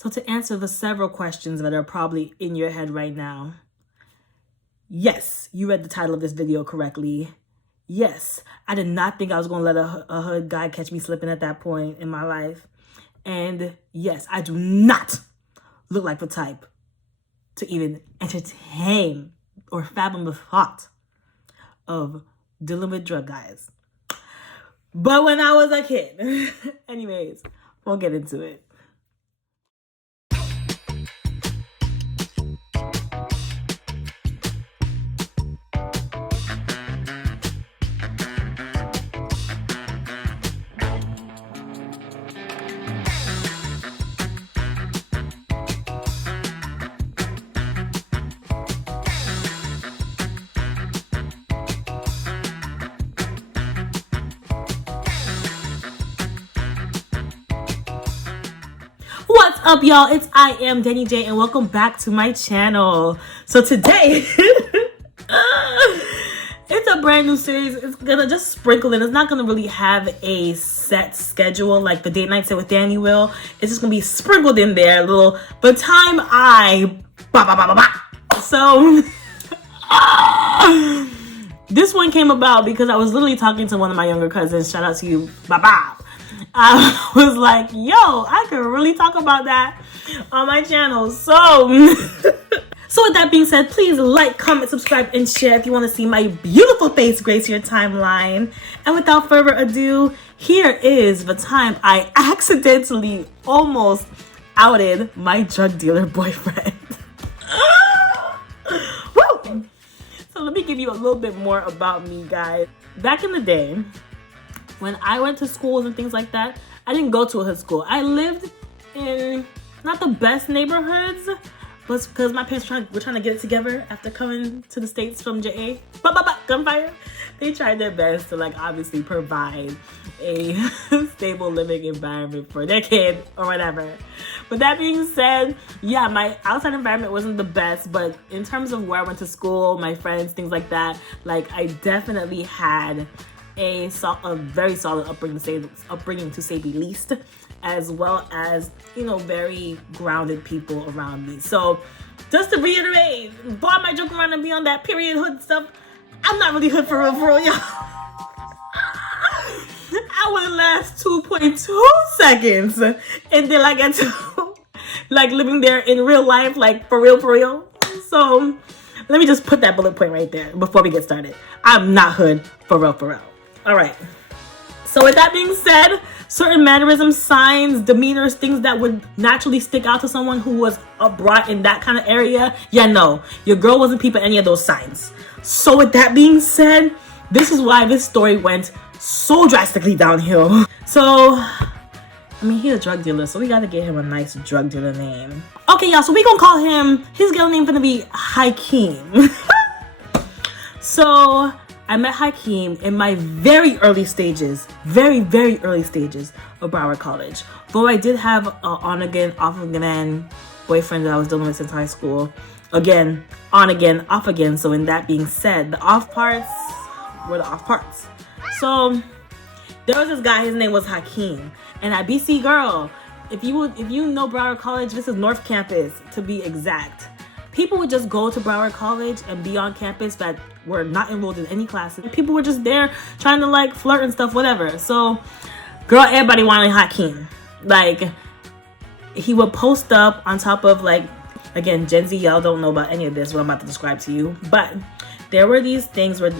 So to answer the several questions that are probably in your head right now, yes, you read the title of this video correctly. Yes, I did not think I was going to let a hood guy catch me slipping at that point in my life. And yes, I do not look like the type to even entertain or fathom the thought of dealing with drug guys. But when I was a kid, anyways, we'll get into it. What's up, y'all? I am Danny J, and welcome back to my channel. So today, it's a brand new series. It's gonna just sprinkle in. It's not gonna really have a set schedule like the Date Night Set with Danny will. It's just gonna be sprinkled in there, a little. The time So, this one came about because I was literally talking to one of my younger cousins. Shout out to you, I was like, yo, I could really talk about that on my channel. So with that being said, please like, comment, subscribe, and share if you want to see my beautiful face grace your timeline. And without further ado, here is the time I accidentally almost outed my drug dealer boyfriend. Woo! So let me give you a little bit more about me, guys. Back in the day, when I went to schools and things like that, I didn't go to a hood school. I lived in not the best neighborhoods, but because my parents were trying to get it together after coming to the States from JA. Gunfire. They tried their best to obviously provide a stable living environment for their kid or whatever. But that being said, yeah, my outside environment wasn't the best, but in terms of where I went to school, my friends, things like that, I definitely had a very solid upbringing to say the least, as well as, very grounded people around me. So just to reiterate, boy, I might joke around and be on that period hood stuff. I'm not really hood for real, y'all. I wouldn't last 2.2 seconds and then I get to living there in real life, for real. So let me just put that bullet point right there before we get started. I'm not hood for real. All right. So with that being said, certain mannerisms, signs, demeanors, things that would naturally stick out to someone who was brought in that kind of area. Yeah, no, your girl wasn't peeping any of those signs. So with that being said, this is why this story went so drastically downhill. So, he's a drug dealer, so we got to get him a nice drug dealer name. Okay, y'all, so we gonna call him, his girl name gonna be Hakeem. So I met Hakeem in my very early stages of Broward College. Though I did have an on again, off again boyfriend that I was dealing with since high school. Again, on again, off again. So in that being said, the off parts were the off parts. So there was this guy, his name was Hakeem. And at BC Girl, if you know Broward College, this is North Campus to be exact. People would just go to Broward College and be on campus that were not enrolled in any classes. People were just there trying to flirt and stuff, whatever. So, girl, everybody wanted Hakeem. He would post up on top of again, Gen Z, y'all don't know about any of this, what I'm about to describe to you. But there were these things where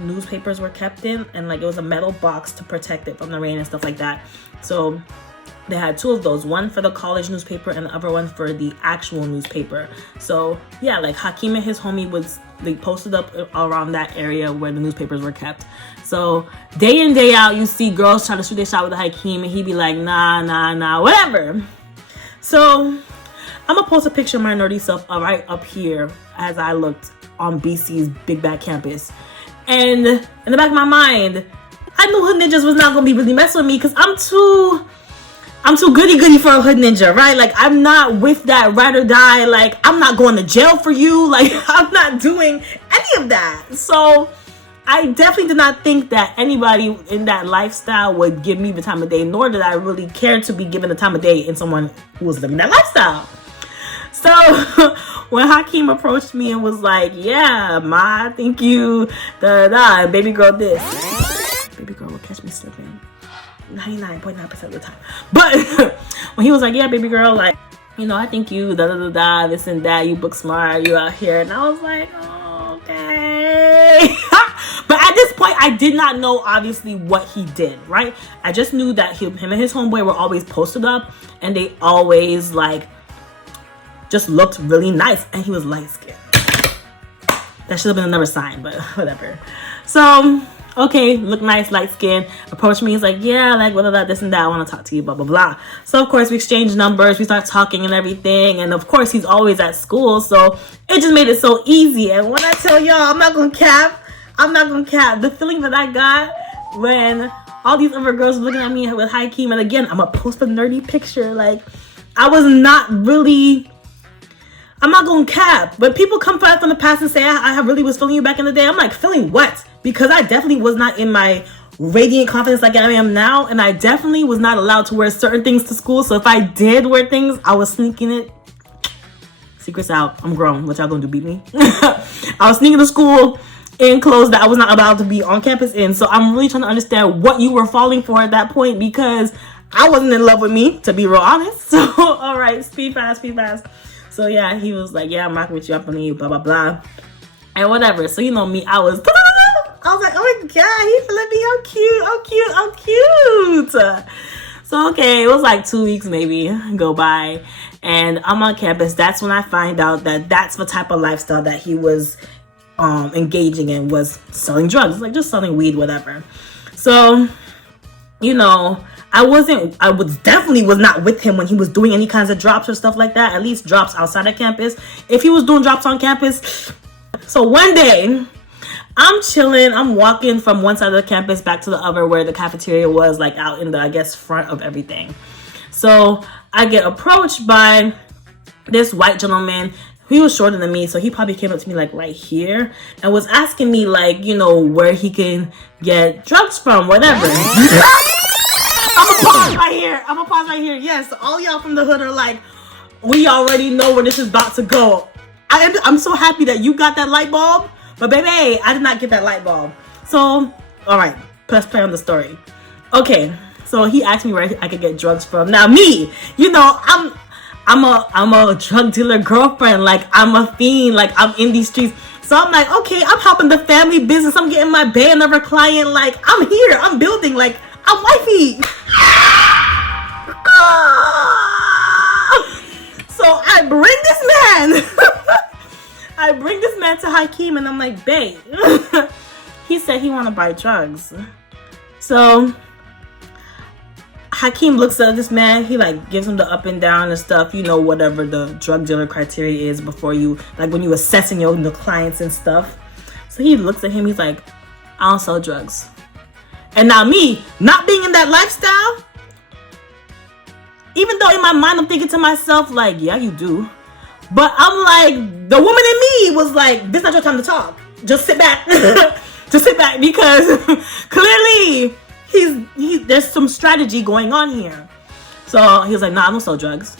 newspapers were kept in, and it was a metal box to protect it from the rain and stuff like that. So they had two of those, one for the college newspaper and the other one for the actual newspaper. So yeah, Hakeem and his homie they posted up around that area where the newspapers were kept. So day in, day out, you see girls trying to shoot their shot with Hakeem, and he'd be like, nah, whatever. So I'm gonna post a picture of my nerdy self right up here as I looked on BC's big bad campus. And in the back of my mind, I knew hood ninjas was not gonna be really messing with me because I'm too goody for a hood ninja, right? I'm not with that ride or die. I'm not going to jail for you. I'm not doing any of that. So I definitely did not think that anybody in that lifestyle would give me the time of day, nor did I really care to be given the time of day in someone who was living that lifestyle. So when Hakeem approached me and was like, yeah, ma, thank you, and baby girl this. Baby girl will catch me slipping 99.9% of the time. But when he was like, yeah, baby girl, like, you know, I think you, this and that, you book smart, you out here. And I was like, oh, okay. But at this point, I did not know, obviously, what he did, right? I just knew that him and his homeboy were always posted up, and they always, like, just looked really nice. And he was light-skinned. That should have been another sign, but whatever. So, okay, look nice, light-skinned. Approached me, he's like, yeah, like, blah, blah, this and that, I want to talk to you, blah, blah, blah. So, of course, we exchanged numbers, we start talking and everything. And, of course, he's always at school, so it just made it so easy. And when I tell y'all, I'm not going to cap. The feeling that I got when all these other girls were looking at me with Hakeem, and again, I'm going to post a nerdy picture. Like, I was not really, I'm not going to cap. But people come back from the past and say, I really was feeling you back in the day. I'm like, feeling what? Because I definitely was not in my radiant confidence like I am now. And I definitely was not allowed to wear certain things to school. So if I did wear things, I was sneaking it. Secrets out. I'm grown. What y'all going to do, beat me? I was sneaking to school in clothes that I was not allowed to be on campus in. So I'm really trying to understand what you were falling for at that point, because I wasn't in love with me, to be real honest. So, all right, speed fast. So, yeah, he was like, yeah, I'm rocking with you, up on you, blah, blah, blah. And whatever. So, you know me, I was like, oh my God, he feeling me, I'm cute. So, okay, it was like 2 weeks maybe go by. And I'm on campus. That's when I find out that that's the type of lifestyle that he was engaging in, was selling drugs, like just selling weed, whatever. So, you know, I definitely was not with him when he was doing any kinds of drops or stuff like that, at least drops outside of campus. If he was doing drops on campus. So one day I'm chilling, I'm walking from one side of the campus back to the other where the cafeteria was, like out in the, I guess, front of everything. So I get approached by this white gentleman. He was shorter than me, so he probably came up to me like right here and was asking me, like, you know, where he can get drugs from, whatever. I'm gonna pause right here. Yes, all y'all from the hood are like, we already know where this is about to go. I'm so happy that you got that light bulb, but baby, I did not get that light bulb. So, all right, let's play on the story. Okay, so he asked me where I could get drugs from. Now me, you know, I'm a drug dealer girlfriend. Like, I'm a fiend. Like, I'm in these streets. So I'm like, okay, I'm helping the family business. I'm getting my band of a client. Like, I'm here. I'm building. Like, I'm wifey. So I bring this man. I bring this man to Hakeem, and I'm like, babe. He said he want to buy drugs. So Hakeem looks at this man. He like gives him the up and down and stuff, you know, whatever the drug dealer criteria is before you, like when you assessing your clients and stuff. So he looks at him. He's like, I don't sell drugs. And now me, not being in that lifestyle, even though in my mind I'm thinking to myself like, yeah, you do. But I'm like, the woman in me was like, this is not your time to talk. Just sit back. Just sit back, because clearly there's some strategy going on here. So he was like, nah, I don't sell drugs.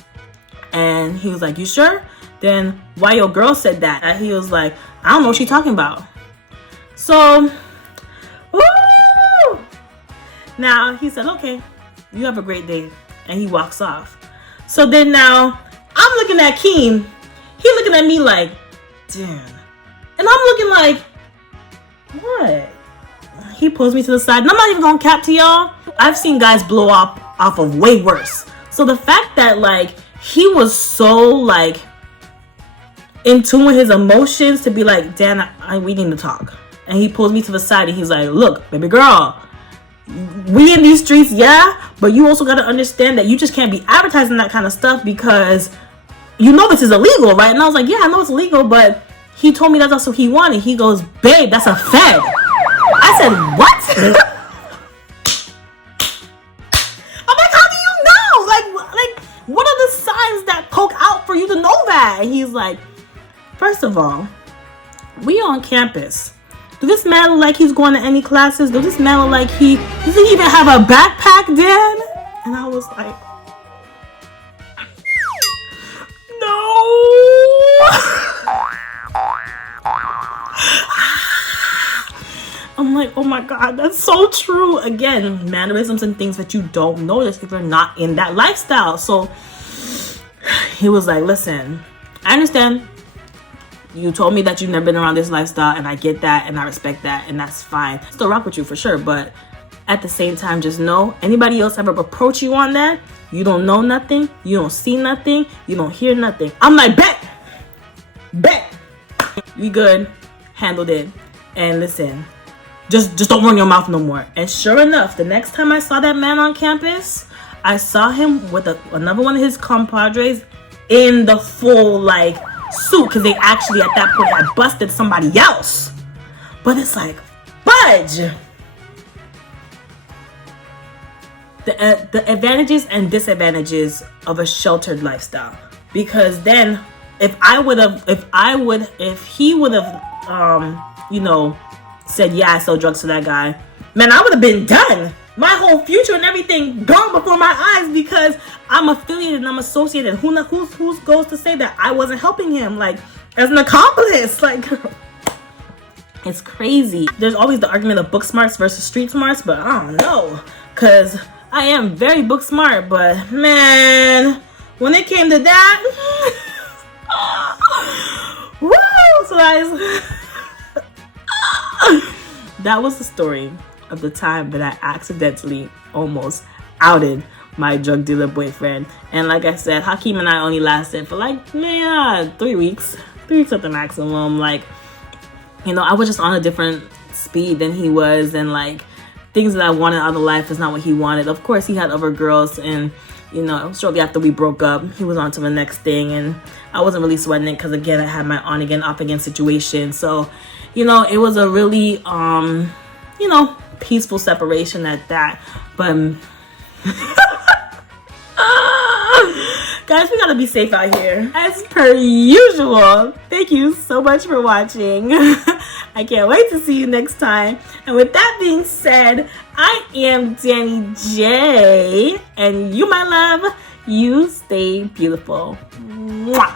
And he was like, you sure? Then why your girl said that? And he was like, I don't know what she's talking about. So, woo! Now he said, okay, you have a great day. And he walks off. So then now I'm looking at Keem. He looking at me like, damn. And I'm looking like, what? He pulls me to the side, and I'm not even gonna cap to y'all. I've seen guys blow up off of way worse. So the fact that like he was so like in tune with his emotions to be like, Dan, we need to talk. And he pulls me to the side and he's like, look, baby girl, we in these streets, yeah, but you also gotta understand that you just can't be advertising that kind of stuff, because you know this is illegal, right? And I was like, yeah, I know it's illegal, but he told me that's also what he wanted. He goes, babe, that's a fed. I said, what? I'm like, how do you know? Like, what are the signs that poke out for you to know that? And he's like, first of all, we on campus. Do this man look like he's going to any classes? Does this man look like does he even have a backpack, Dan? And I was like, I'm like, oh my God, that's so true. Again, mannerisms and things that you don't notice if you're not in that lifestyle. So he was like, listen, I understand. You told me that you've never been around this lifestyle, and I get that, and I respect that, and that's fine. Still rock with you for sure, but at the same time, just know, anybody else ever approach you on that, you don't know nothing, you don't see nothing, you don't hear nothing. I'm like, bet. We good, handled it, and listen, just don't run your mouth no more. And sure enough, the next time I saw that man on campus, I saw him with another one of his compadres in the full like suit, because they actually at that point had busted somebody else. But it's like, budge. The advantages and disadvantages of a sheltered lifestyle, because then if he would have said, yeah, I sell drugs to that guy, man, I would have been done. My whole future and everything gone before my eyes, because I'm affiliated and I'm associated. Who goes to say that I wasn't helping him, like, as an accomplice? Like, it's crazy. There's always the argument of book smarts versus street smarts, but I don't know, because I am very book smart, but man, when it came to that, woo! So guys, that was the story of the time that I accidentally almost outed my drug dealer boyfriend. And like I said, Hakeem and I only lasted for like 3 weeks. 3 weeks at the maximum. Like, you know, I was just on a different speed than he was, and like things that I wanted out of life is not what he wanted. Of course, he had other girls, and you know, shortly after we broke up, he was on to the next thing, and I wasn't really sweating it, because again, I had my on again, off again situation. So, you know, it was a really you know, peaceful separation at that. But guys, we gotta be safe out here as per usual. Thank you so much for watching. I can't wait to see you next time. And with that being said, I am Danny J, and you, my love, you stay beautiful. Mwah.